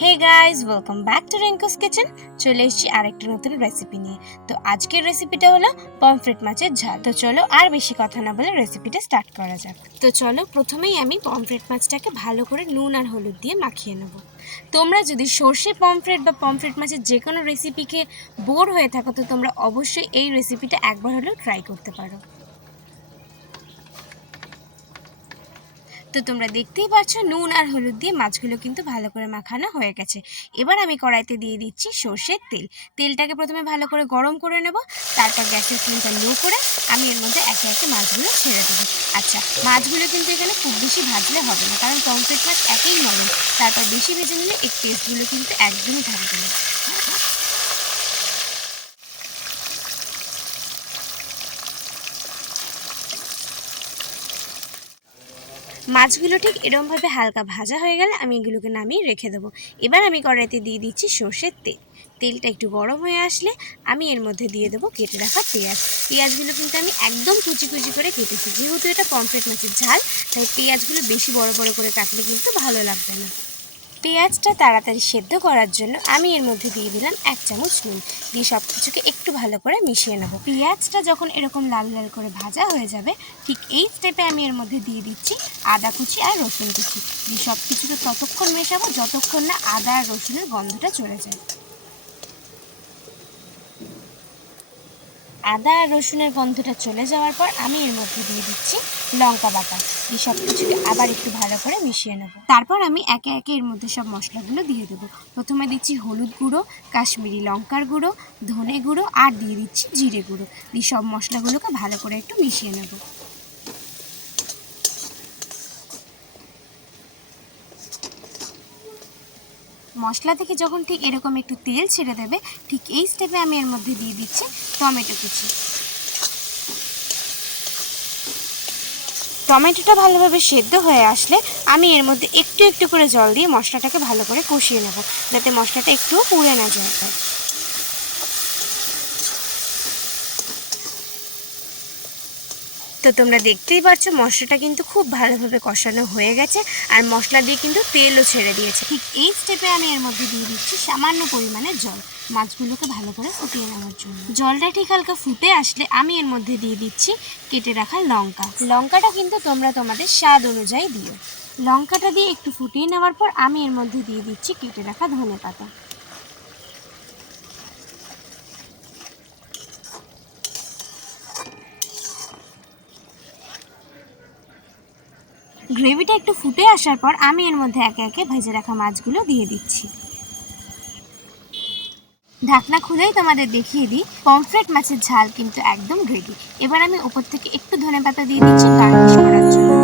Hey guys welcome back to Rinku's kitchen চলে এসেছি আরেকটা নতুন রেসিপি নিয়ে। তো আজকের রেসিপিটা হলো পমফ্রেট মাছের ঝাল। তো চলো আর বেশি কথা না বলে রেসিপিটা স্টার্ট করা যাক। তো চলো প্রথমেই আমি পমফ্রেট মাছটাকে ভালো করে নুন আর হলুদ দিয়ে মাখিয়ে নেব। তোমরা যদি সর্ষে পমফ্রেট বা পমফ্রেট মাছের যে কোনো রেসিপিকে বোর হয়ে থাকো, তো তোমরা অবশ্যই এই রেসিপিটা একবার হলেও ট্রাই করতে পারো। তো তোমরা দেখতেই পাচ্ছ নুন আর হলুদ দিয়ে মাছগুলো কিন্তু ভালো করে মাখানো হয়ে গেছে। এবার আমি কড়াইতে দিয়ে দিচ্ছি সর্ষের তেল। তেলটাকে প্রথমে ভালো করে গরম করে নেব, তারপর গ্যাসের ফ্লেমটা লো করে আমি এর মধ্যে একে একে মাছগুলো ছেড়ে দেবো। আচ্ছা মাছগুলো কিন্তু এখানে খুব বেশি ভাজলে হবে না, কারণ পমফ্রেট মাছ একেই নরম। তারপর বেশি ভেজে নিলে এর টেস্টগুলো কিন্তু একদমই থাকবে না। মাছগুলো ঠিক এরমভাবে হালকা ভাজা হয়ে গেলে আমি এগুলোকে নামিয়ে রেখে দেবো। এবার আমি কড়াইতে দিয়ে দিচ্ছি সর্ষের তেল। তেলটা একটু গরম হয়ে আসলে আমি এর মধ্যে দিয়ে দেবো কেটে রাখা পেঁয়াজ। পেঁয়াজগুলো কিন্তু আমি একদম কুচি কুচি করে কেটেছি। যেহেতু এটা পমফ্রেট মাছের ঝাল, তাই পেঁয়াজগুলো বেশি বড় বড় করে কাটলে কিন্তু ভালো লাগবে না। পেঁয়াজটা তাড়াতাড়ি সেদ্ধ করার জন্য আমি এর মধ্যে দিয়ে দিলাম এক চামচ নুন। দিয়ে সব কিছুকে একটু ভালো করে মিশিয়ে নেব। পেঁয়াজটা যখন এরকম লাল লাল করে ভাজা হয়ে যাবে, ঠিক এই স্টেপে আমি এর মধ্যে দিয়ে দিচ্ছি আদা কুচি আর রসুন কুচি। দিয়ে সব কিছুকে ততক্ষণ মেশাবো যতক্ষণ না আদা আর রসুনের গন্ধটা চলে যায়। আদা আর রসুনের গন্ধটা চলে যাওয়ার পর আমি এর মধ্যে দিয়ে দিচ্ছি লঙ্কা বাটা। এই সব কিছুকে আবার একটু ভালো করে মিশিয়ে নেব। তারপর আমি একে একে এর মধ্যে সব মশলাগুলো দিয়ে দেবো। প্রথমে দিচ্ছি হলুদ গুঁড়ো, কাশ্মীরি লঙ্কার গুঁড়ো, ধনে গুঁড়ো আর দিয়ে দিচ্ছি জিরে গুঁড়ো। এই সব মশলাগুলোকে ভালো করে একটু মিশিয়ে নেব। মশলা থেকে যখন ঠিক এরকম একটু তেল ছেড়ে দেবে, ঠিক এই স্টেপে আমি এর মধ্যে দিয়ে দিচ্ছি টমেটো কুচি। টমেটোটা ভালোভাবে সেদ্ধ হয়ে আসলে আমি এর মধ্যে একটু একটু করে জল দিয়ে মশলাটাকে ভালো করে কষিয়ে নেব, যাতে মশলাটা একটু পুড়ে না যায়। তো তোমরা দেখতেই পাচ্ছ মশলাটা কিন্তু খুব ভালোভাবে কষানো হয়ে গেছে আর মশলা দিয়ে কিন্তু তেলও ছেড়ে দিয়েছে। ঠিক এই স্টেপে আমি এর মধ্যে দিয়ে দিচ্ছি সামান্য পরিমাণে জল। মাছগুলোকে ভালো করে ফুটিয়ে নেওয়ার জন্য। জলটা ঠিক হালকা ফুটে আসলে আমি এর মধ্যে দিয়ে দিচ্ছি কেটে রাখা লঙ্কা। লঙ্কাটা কিন্তু তোমরা তোমাদের স্বাদ অনুযায়ী দিও। লঙ্কাটা দিয়ে একটু ফুটিয়ে নেওয়ার পর আমি এর মধ্যে দিয়ে দিচ্ছি কেটে রাখা ধনে পাতা গ্রেভিটা একটু ফুটে আসার পর আমি এর মধ্যে একে একে ভেজে রাখা মাছগুলো দিয়ে দিচ্ছি। ঢাকনা খুলেই তোমাদের দেখিয়ে দিই, পমফ্রেট মাছের ঝাল কিন্তু একদম রেডি এবার আমি উপর থেকে একটু ধনে পাতা দিয়ে দিচ্ছি গার্নিশ করার জন্য।